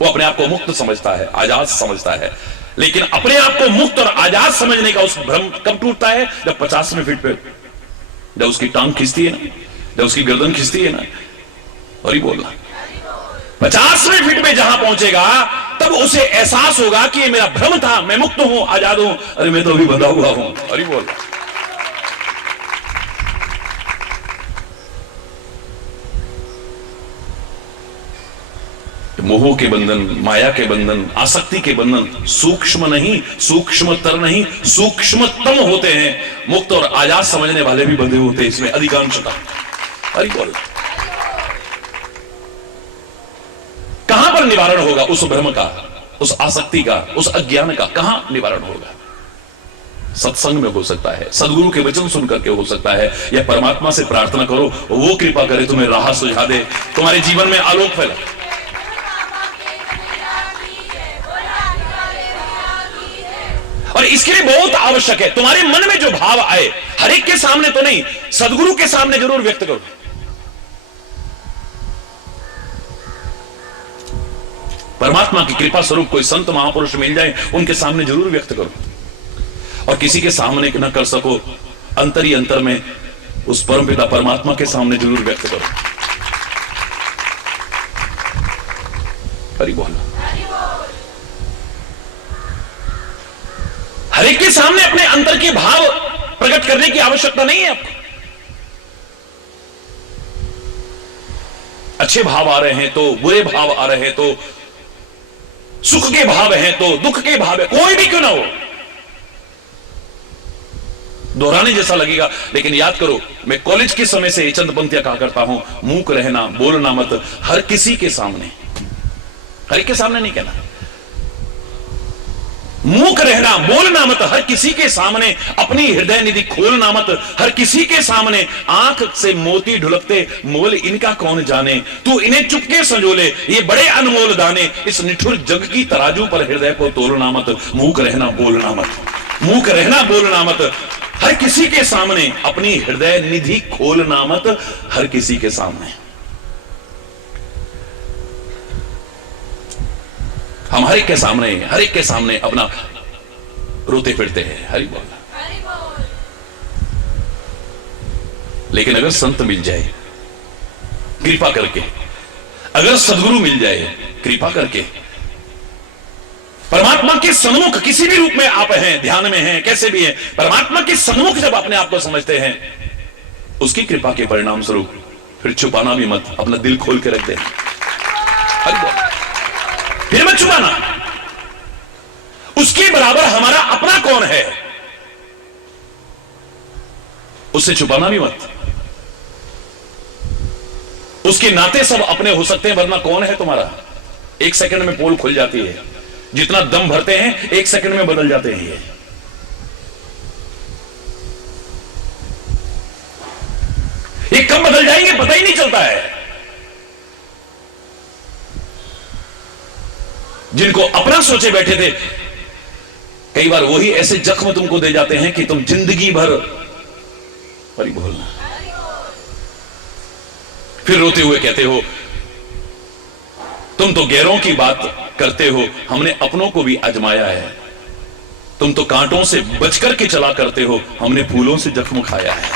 वो अपने आप को मुक्त समझता है, आजाद समझता है। लेकिन अपने आप को मुक्त और आजाद समझने का उस भ्रम कब टूटता है? जब 50वें फीट पे जब उसकी टांग खिंचती है ना, जब उसकी गर्दन खिंचती है ना, और ही बोलना 50वें फीट में जहां पहुंचेगा तब उसे एहसास होगा कि ये मेरा भ्रम था, मैं मुक्त हूं, आजाद हूं, अरे मैं तो अभी बंधा हुआ हूं। और ही बोल मोह के बंधन, माया के बंधन, आसक्ति के बंधन सूक्ष्म नहीं, सूक्ष्मतर नहीं, सूक्ष्मतम होते हैं। मुक्त और आजाद समझने वाले भी बंधे होते हैं इसमें अधिकांशतः। अरे बोल कहां पर निवारण होगा उस भ्रम का, उस आसक्ति का, उस अज्ञान का? कहां निवारण होगा? सत्संग में हो सकता है, सदगुरु के वचन सुन करके हो सकता है, या परमात्मा से प्रार्थना करो वो कृपा करे, तुम्हें राह सुझा दे, तुम्हारे जीवन में आलोक फैला। और इसके लिए बहुत आवश्यक है तुम्हारे मन में जो भाव आए, हर एक के सामने तो नहीं, सदगुरु के सामने जरूर व्यक्त करो। परमात्मा की कृपा स्वरूप कोई संत महापुरुष मिल जाए, उनके सामने जरूर व्यक्त करो। और किसी के सामने न कर सको, अंतर ही अंतर में उस परमपिता परमात्मा के सामने जरूर व्यक्त करो। हरि बोल। हर एक के सामने अपने अंतर के भाव प्रकट करने की आवश्यकता नहीं है आपको। अच्छे भाव आ रहे हैं तो, बुरे भाव आ रहे हैं तो, सुख के भाव हैं तो, दुख के भाव है, कोई भी क्यों ना हो, दोहराने जैसा लगेगा, लेकिन याद करो, मैं कॉलेज के समय से चंद पंक्तियां कहा करता हूं, मूक रहना, बोलना मत हर किसी के सामने। हर एक के सामने नहीं कहना, मूक रहना, बोलना मत हर किसी के सामने, अपनी हृदय निधि खोलना मत हर किसी के सामने। आंख से मोती ढुलकते, मोल इनका कौन जाने, तू इन्हें चुपके संजोले, ये बड़े अनमोल दाने, इस निठुर जग की तराजू पर हृदय को तोलना मत। मूक रहना, बोलना मत, मूक रहना, बोलना मत हर किसी के सामने, अपनी हृदय निधि खोलना मत हर किसी के सामने। हम हर एक के सामने, हर एक के सामने अपना रोते फिरते हैं, हरि बोल। लेकिन अगर संत मिल जाए कृपा करके, अगर सदगुरु मिल जाए कृपा करके, परमात्मा के सन्मुख किसी भी रूप में आप हैं, ध्यान में हैं, कैसे भी हैं, परमात्मा के सन्मुख जब अपने आप को समझते हैं, उसकी कृपा के परिणाम स्वरूप फिर छुपाना भी मत, अपना दिल खोल के रख देना। हरि बोल। फिर मत छुपाना, उसके बराबर हमारा अपना कौन है, उससे छुपाना भी मत। उसके नाते सब अपने हो सकते हैं, वरना कौन है तुम्हारा? एक सेकंड में पोल खुल जाती है, जितना दम भरते हैं एक सेकंड में बदल जाते हैं। ये कब बदल जाएंगे पता ही नहीं चलता है। जिनको अपना सोचे बैठे थे, कई बार वही ऐसे जख्म तुमको दे जाते हैं कि तुम जिंदगी भर हरि बोलना, फिर रोते हुए कहते हो तुम तो गैरों की बात करते हो, हमने अपनों को भी आजमाया है। तुम तो कांटों से बचकर के चला करते हो, हमने फूलों से जख्म खाया है।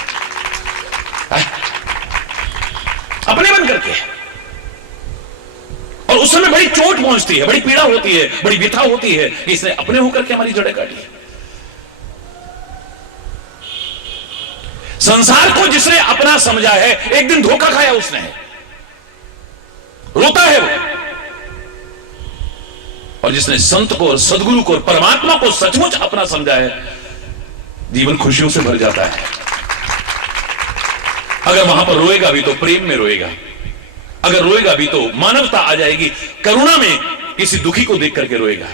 अपने बन करके, और उस समय बड़ी चोट पहुंचती है, बड़ी पीड़ा होती है, बड़ी व्यथा होती है कि इसने अपने होकर के हमारी जड़ें काटी है। संसार को जिसने अपना समझा है, एक दिन धोखा खाया उसने, रोता है वो। और जिसने संत को और सदगुरु को और परमात्मा को सचमुच अपना समझा है, जीवन खुशियों से भर जाता है। अगर वहां पर रोएगा भी तो प्रेम में रोएगा, अगर रोएगा भी तो मानवता आ जाएगी, करुणा में किसी दुखी को देख करके रोएगा,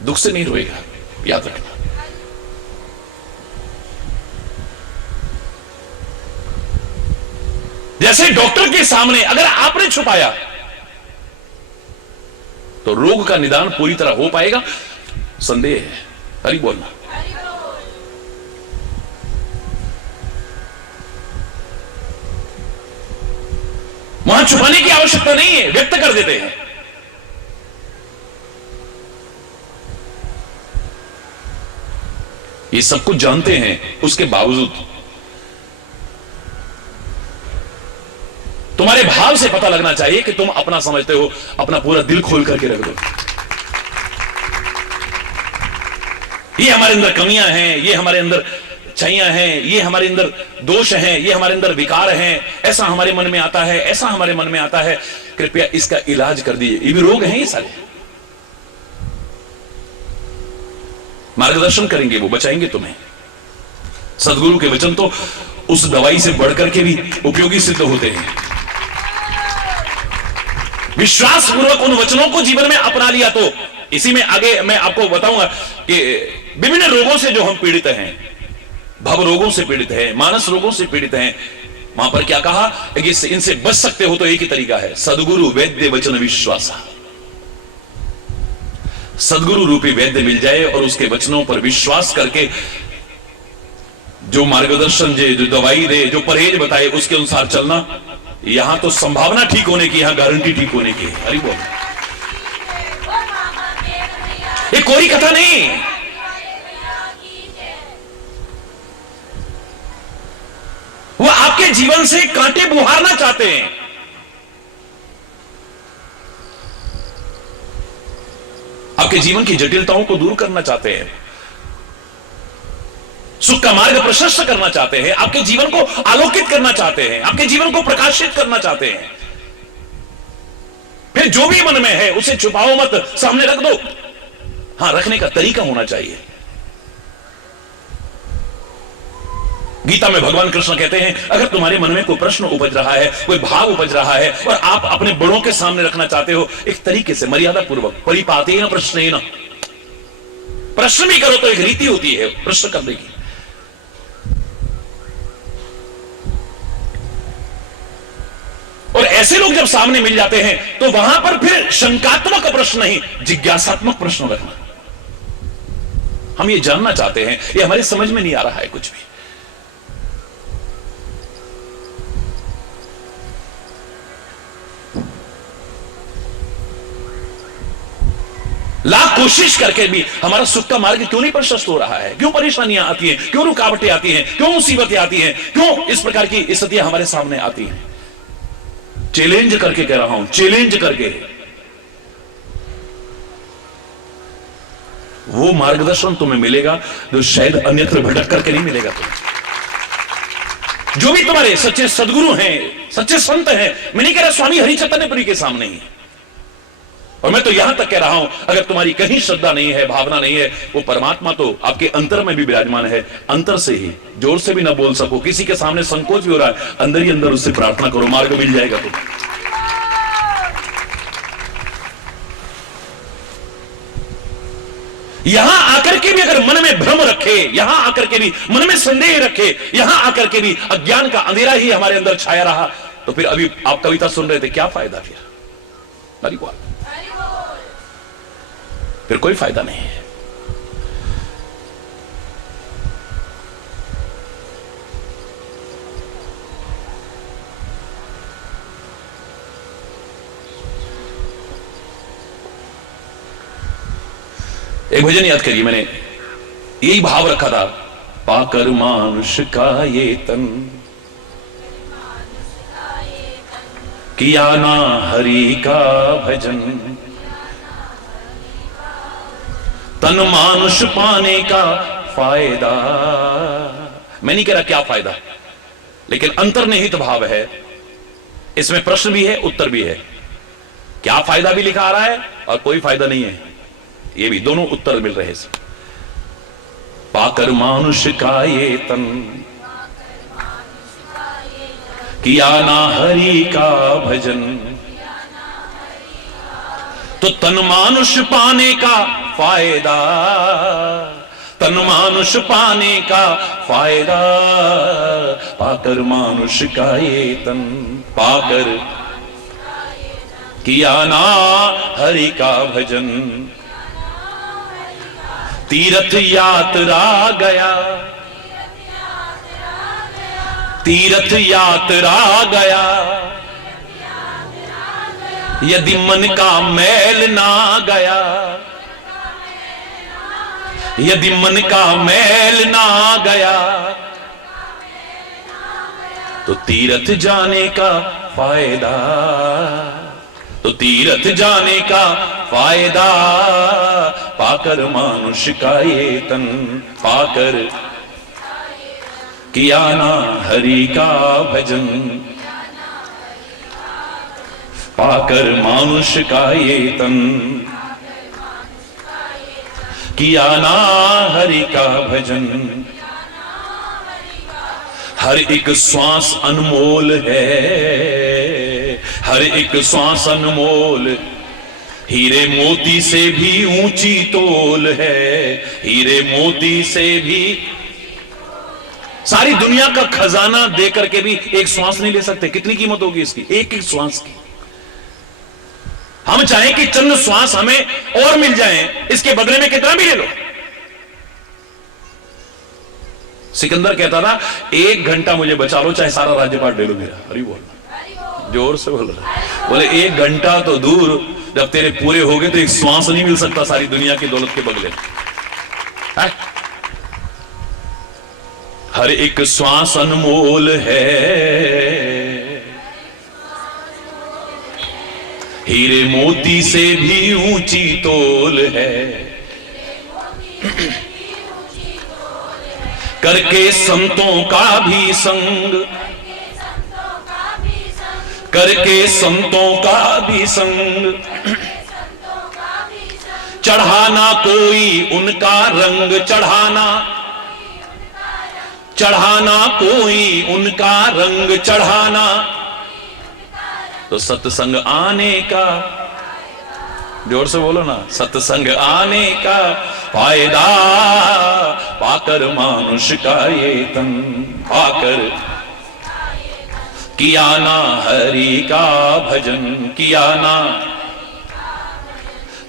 दुख से नहीं रोएगा, याद रखना। जैसे डॉक्टर के सामने अगर आपने छुपाया तो रोग का निदान पूरी तरह हो पाएगा, संदेह है। हरि बोलना। छुपाने की आवश्यकता नहीं है, व्यक्त कर देते हैं। ये सब कुछ जानते हैं, उसके बावजूद तुम्हारे भाव से पता लगना चाहिए कि तुम अपना समझते हो, अपना पूरा दिल खोल करके रख दो। ये हमारे अंदर कमियां हैं, ये हमारे अंदर अच्छाइयां हैं, ये हमारे अंदर दोष हैं, ये हमारे अंदर विकार हैं, ऐसा हमारे मन में आता है, ऐसा हमारे मन में आता है, कृपया इसका इलाज कर दीजिए। ये भी रोग हैं, ये सारे मार्गदर्शन करेंगे, वो बचाएंगे तुम्हें। सदगुरु के वचन तो उस दवाई से बढ़कर के भी उपयोगी सिद्ध होते हैं। विश्वास पूर्वक उन वचनों को जीवन में अपना लिया तो इसी में आगे मैं आपको बताऊंगा कि विभिन्न रोगों से जो हम पीड़ित हैं, भव रोगों से पीड़ित हैं, मानस रोगों से पीड़ित हैं, वहां पर क्या कहा कि इनसे बच सकते हो तो एक ही तरीका है, सदगुरु वैद्य वचन विश्वास। सदगुरु रूपी वैद्य मिल जाए और उसके वचनों पर विश्वास करके जो मार्गदर्शन दे, जो दवाई दे, जो परहेज बताए, उसके अनुसार चलना। यहां तो संभावना ठीक होने की, यहां गारंटी ठीक होने की। अरे बोल, ये कोई कथा नहीं, वो आपके जीवन से कांटे बुहारना चाहते हैं। आपके जीवन की जटिलताओं को दूर करना चाहते हैं, सुख का मार्ग प्रशस्त करना चाहते हैं, आपके जीवन को आलोकित करना चाहते हैं, आपके जीवन को प्रकाशित करना चाहते हैं। फिर जो भी मन में है उसे छुपाओ मत, सामने रख दो। हां, रखने का तरीका होना चाहिए। गीता में भगवान कृष्ण कहते हैं, अगर तुम्हारे मन में कोई प्रश्न उपज रहा है, कोई भाव उपज रहा है और आप अपने बड़ों के सामने रखना चाहते हो, एक तरीके से मर्यादा पूर्वक, परिपातेन प्रश्नेन, प्रश्न भी करो तो एक रीति होती है प्रश्न करने की। और ऐसे लोग जब सामने मिल जाते हैं तो वहां पर फिर शंकात्मक प्रश्न नहीं, जिज्ञासात्मक प्रश्न रखना। हम ये जानना चाहते हैं, ये हमारी समझ में नहीं आ रहा है कुछ भी। लाख कोशिश करके भी हमारा सुख का मार्ग क्यों नहीं प्रशस्त हो रहा है? क्यों परेशानियां आती हैं? क्यों रुकावटें आती हैं? क्यों मुसीबतें आती हैं? क्यों इस प्रकार की स्थितियां हमारे सामने आती हैं? चैलेंज करके कह रहा हूं, चैलेंज करके। वो मार्गदर्शन तुम्हें मिलेगा जो शायद अन्यत्र भटक करके नहीं मिलेगा तुम्हें। जो भी तुम्हारे सच्चे सदगुरु हैं, सच्चे संत हैं, मैं नहीं कह रहा स्वामी हरि चैतन्यपुरी के सामने ही, और मैं तो यहां तक कह रहा हूं, अगर तुम्हारी कहीं श्रद्धा नहीं है, भावना नहीं है, वो परमात्मा तो आपके अंतर में भी विराजमान है। अंतर से ही, जोर से भी ना बोल सको, किसी के सामने संकोच भी हो रहा है, अंदर ही अंदर उससे प्रार्थना करो, मार्ग मिल जाएगा। तो यहां आकर के भी अगर मन में भ्रम रखे, यहां आकर के भी मन में संदेह रखे, यहां आकर के भी अज्ञान का अंधेरा ही हमारे अंदर छाया रहा, तो फिर अभी आप कविता सुन रहे थे, क्या फायदा फिर कोई फायदा नहीं है। एक भजन याद करिए, मैंने यही भाव रखा था, पाकर मानुष का ये तन, किया ना हरि का भजन, तन मानुष पाने का फायदा। मैं नहीं कह रहा क्या फायदा, लेकिन अंतर्निहित भाव है इसमें, प्रश्न भी है उत्तर भी है। क्या फायदा भी लिखा आ रहा है और कोई फायदा नहीं है, ये भी दोनों उत्तर मिल रहे हैं। पाकर मानुष का ये तन, किया ना हरि का भजन, तो तन मानुष पाने का फायदा, तन मानुष पाने का फायदा, पाकर मानुष का ये तन, पाकर किया ना हरि का भजन, तीर्थ यात्रा गया, तीर्थ यात्रा गया, यदि मन का मैल ना गया, यदि मन का मैल ना गया, तो तीर्थ जाने का फायदा, तो तीर्थ जाने का फायदा, पाकर मानुष का ये तन, पाकर किया ना हरि का भजन, पाकर मानुष का ये तन, किया ना हरि का भजन। हर एक श्वास अनमोल है, हर एक श्वास अनमोल, हीरे मोती से भी ऊंची तोल है, हीरे मोती से भी। सारी दुनिया का खजाना दे करके भी एक श्वास नहीं ले सकते। कितनी कीमत होगी इसकी, एक एक श्वास की। हम चाहें कि चंद श्वास हमें और मिल जाएं, इसके बदले में कितना भी ले लो। सिकंदर कहता था 1 घंटा मुझे बचा लो, चाहे सारा राज्यपाट ले लो मेरा। अरे बोल, जोर से बोल रहा। बोले 1 घंटा तो दूर, जब तेरे पूरे हो गए तो एक श्वास नहीं मिल सकता सारी दुनिया की दौलत के बदले। हर एक श्वास अनमोल है, हीरे मोती से भी ऊंची तोल है, करके संतों का भी संग, करके संतों का भी संग, चढ़ाना कोई उनका रंग, चढ़ाना, चढ़ाना कोई उनका रंग, चढ़ाना। तो सत्संग आने का, जोर से बोलो ना, सत्संग आने का फायदा, पाकर मानुष का ये तन, पाकर किया ना हरि का भजन, किया ना,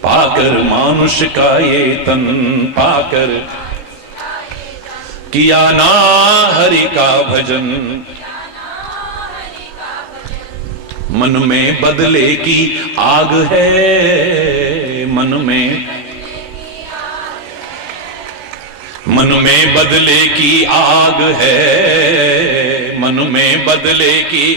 पाकर मानुष का ये तन, पाकर किया ना हरि का भजन। मन में बदले की आग है, मन में, मन में बदले की आग है, मन में बदले की,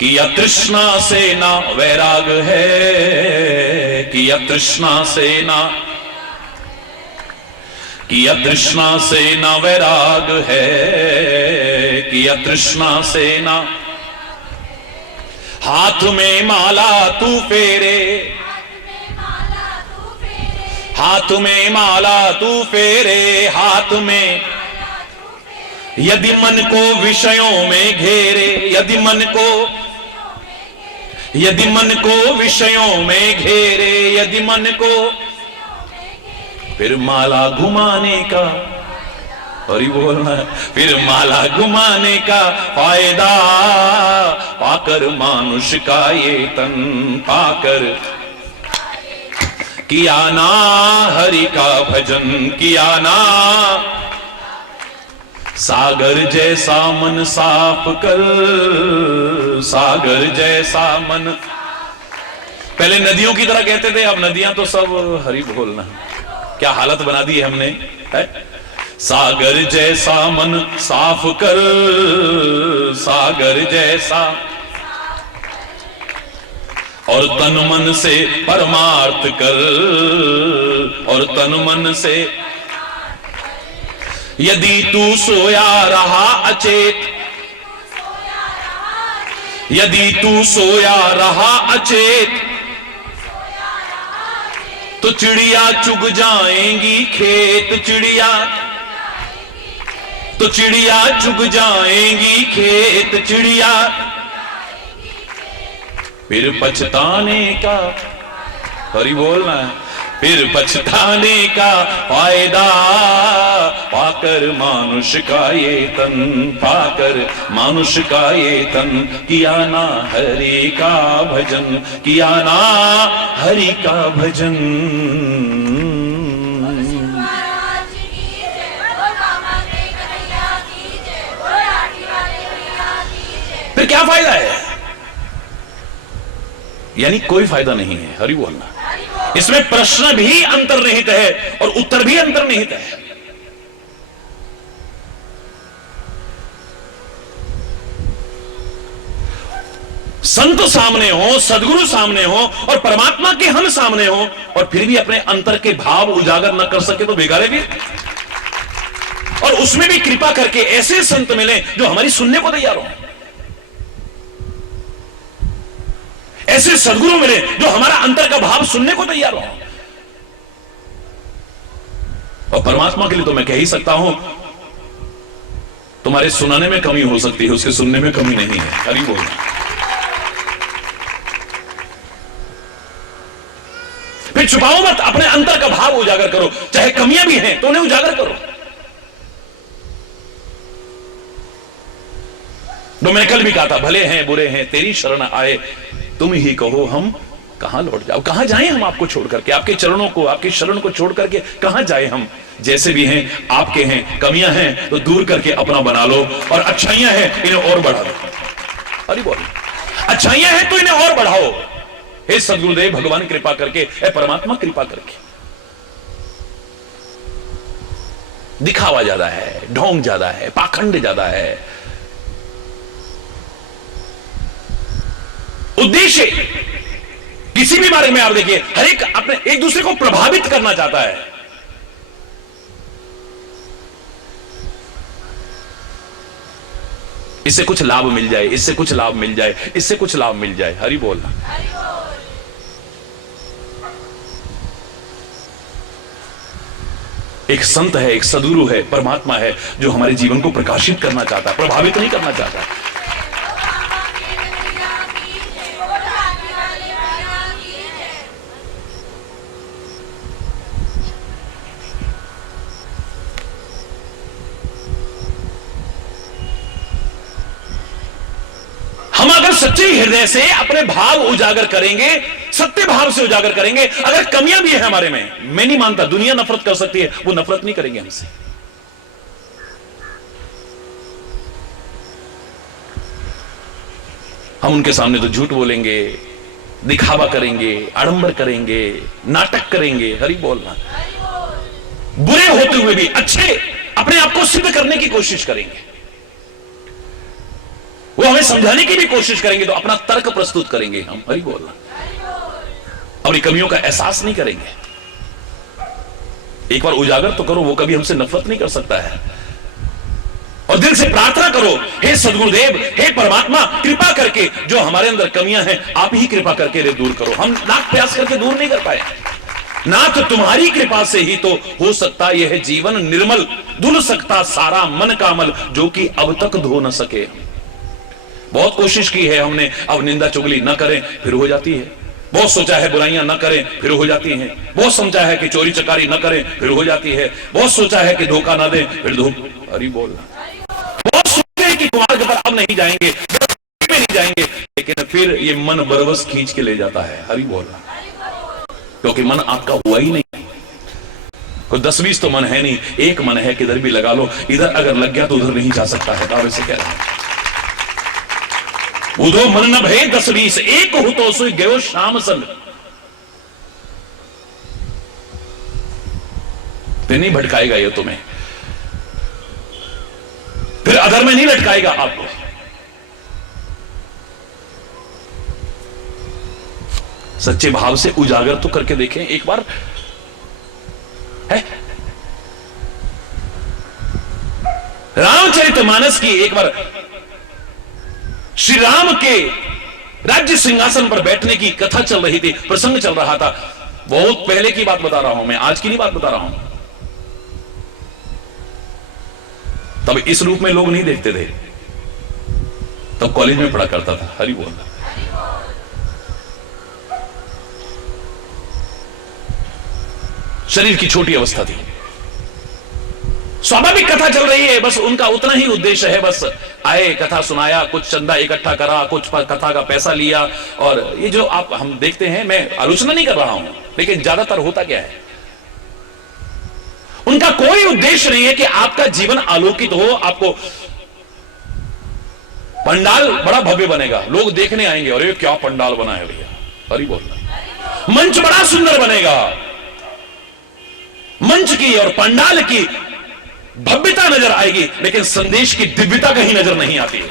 किया तृष्णा से ना वैराग है, किया तृष्णा से ना, किया तृष्णा से ना वैराग है, किया तृष्णा से ना। हाथ में माला तू फेरे, हाथ में माला तू फेरे, हाथ में, यदि मन को विषयों में घेरे, यदि मन को, यदि मन को विषयों में घेरे, यदि मन को, फिर माला घुमाने का, और ही बोलना, फिर माला घुमाने का फायदा, पाकर मानुष का ये तन, पाकर किया ना हरि का भजन, किया ना। सागर जैसा मन साफ कर, सागर जैसा मन, पहले नदियों की तरह कहते थे, अब नदियां तो सब हरि बोलना। क्या हालत बना दी है हमने, है? सागर जैसा मन साफ कर, सागर जैसा, और तन मन से परमार्थ कर, और तन मन से। यदि तू सोया रहा अचेत, यदि तू सोया रहा अचेत, तो चिड़िया चुग जाएंगी खेत, चिड़िया, तो चिड़िया चुग जाएंगी खेत, चिड़िया। फिर पछताने का, हरि बोलना, फिर पछताने का फायदा, पाकर मानुष का ये तन, पाकर मानुष का ये तन, किया ना हरि का भजन, किया ना हरि का भजन। फिर क्या फायदा है? यानी कोई फायदा नहीं है। हरि बोलना। इसमें प्रश्न भी अंतर्निहित है और उत्तर भी अंतर्निहित है। संत सामने हो, सदगुरु सामने हो और परमात्मा के हम सामने हो और फिर भी अपने अंतर के भाव उजागर न कर सके तो बेकार है भी। और उसमें भी कृपा करके ऐसे संत मिले जो हमारी सुनने को तैयार हो, ऐसे सदगुरु मिले जो हमारा अंतर का भाव सुनने को तैयार हो। और परमात्मा के लिए तो मैं कह ही सकता हूं, तुम्हारे सुनाने में कमी हो सकती है, उसके सुनने में कमी नहीं है। हरि बोल। फिर छुपाओ मत, अपने अंतर का भाव उजागर करो, चाहे कमियां भी हैं तो उन्हें उजागर करो। तो मैंने कल भी कहा था, भले हैं बुरे हैं तेरी शरण आए, तुम ही कहो हम कहां लौट जाओ। कहां जाएं हम आपको छोड़ करके, आपके चरणों को, आपकी शरण को छोड़ करके कहां जाएं हम। जैसे भी हैं आपके हैं, कमियां हैं तो दूर करके अपना बना लो, और अच्छाइयां हैं इन्हें और बढ़ा लो। अरे बोल, अच्छाइयां हैं तो इन्हें और बढ़ाओ। हे सदगुरुदेव भगवान कृपा करके, हे परमात्मा कृपा करके। दिखावा ज्यादा है, ढोंग ज्यादा है, पाखंड ज्यादा है। उद्देश्य किसी भी बारे में आप देखिए, हर एक अपने एक दूसरे को प्रभावित करना चाहता है। इससे कुछ लाभ मिल जाए, इससे कुछ लाभ मिल जाए, इससे कुछ लाभ मिल जाए। हरि बोलना। एक संत है, एक सदगुरु है, परमात्मा है जो हमारे जीवन को प्रकाशित करना चाहता है, प्रभावित नहीं करना चाहता। हम अगर सच्चे हृदय से अपने भाव उजागर करेंगे, सत्य भाव से उजागर करेंगे, अगर कमियां भी है हमारे में, मैं नहीं मानता दुनिया नफरत कर सकती है, वो नफरत नहीं करेंगे हमसे। हम उनके सामने तो झूठ बोलेंगे, दिखावा करेंगे, आडंबर करेंगे, नाटक करेंगे। हरि बोलना। बुरे होते हुए भी अच्छे अपने आप को सिद्ध करने की कोशिश करेंगे, वो हमें समझाने की भी कोशिश करेंगे, तो अपना तर्क प्रस्तुत करेंगे हम। हरि बोलना। अपनी कमियों का एहसास नहीं करेंगे। एक बार उजागर तो करो, वो कभी हमसे नफरत नहीं कर सकता है। और दिल से प्रार्थना करो, हे सदगुरुदेव, हे परमात्मा, कृपा करके जो हमारे अंदर कमियां हैं आप ही कृपा करके दूर करो। हम लाख प्रयास करके दूर नहीं कर पाए, नाथ तुम्हारी कृपा से ही तो हो सकता यह जीवन निर्मल, धुल सकता सारा मन का अमल, जो कि अब तक धो न सके। बहुत कोशिश की है हमने, अब निंदा चुगली न करें फिर हो जाती है। बहुत सोचा है बुराइयां न करें फिर हो जाती हैं। बहुत समझा है कि चोरी चकारी न करें फिर हो जाती है। बहुत सोचा है कि धोखा न दें फिर हरि बोलना। बहुत सोचते हैं कि मार्ग पर अब नहीं जाएंगे, पे नहीं जाएंगे, लेकिन फिर ये मन बरबस खींच के ले जाता है। हरि बोलना। क्योंकि मन आपका हुआ ही नहीं, कोई 10-20 तो मन है नहीं, एक मन है, किधर भी लगा लो, इधर अगर लग गया तो उधर नहीं जा सकता है। दावे से कह रहा है, उधो मन न भय 10-20, एक हो तो सुई गयो शाम संग। फिर नहीं भटकाएगा ये तुम्हें, फिर अधर में नहीं लटकाएगा आपको। सच्चे भाव से उजागर तो करके देखें एक बार। है रामचरितमानस की एक बार श्री राम के राज्य सिंहासन पर बैठने की कथा चल रही थी, प्रसंग चल रहा था। बहुत पहले की बात बता रहा हूं मैं, आज की नहीं बात बता रहा हूं। तब इस रूप में लोग नहीं देखते थे, तब कॉलेज में पढ़ा करता था। हरि बोल। शरीर की छोटी अवस्था थी, स्वाभाविक कथा चल रही है, बस उनका उतना ही उद्देश्य है, बस आए कथा सुनाया, कुछ चंदा इकट्ठा करा, कुछ कथा का पैसा लिया। और ये जो आप हम देखते हैं, मैं आलोचना नहीं कर रहा हूं, लेकिन ज्यादातर होता क्या है, उनका कोई उद्देश्य नहीं है कि आपका जीवन आलोकित हो। आपको पंडाल बड़ा भव्य बनेगा, लोग देखने आएंगे, और ये क्या पंडाल बना है भैया, हरि बोल। मंच बड़ा सुंदर बनेगा, मंच की और पंडाल की भव्यता नजर आएगी, लेकिन संदेश की दिव्यता कहीं नजर नहीं आती है।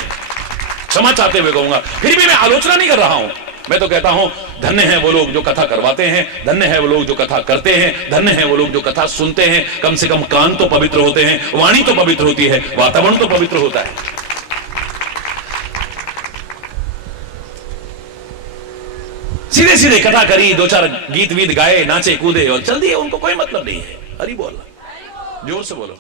क्षमा चाहते हुए कहूंगा, फिर भी मैं आलोचना नहीं कर रहा हूं, मैं तो कहता हूं धन्य है वो लोग जो कथा करवाते हैं, धन्य है वो लोग जो कथा करते हैं, धन्य है वो लोग जो कथा सुनते हैं। कम से कम कान तो पवित्र होते हैं, वाणी तो पवित्र होती है, वातावरण तो पवित्र होता है। सीधे सीधे कथा करी, दो चार गीत वीत गाए, नाचे कूदे और चल दिए, उनको कोई मतलब नहीं है। हरि बोल, जोर से बोलो।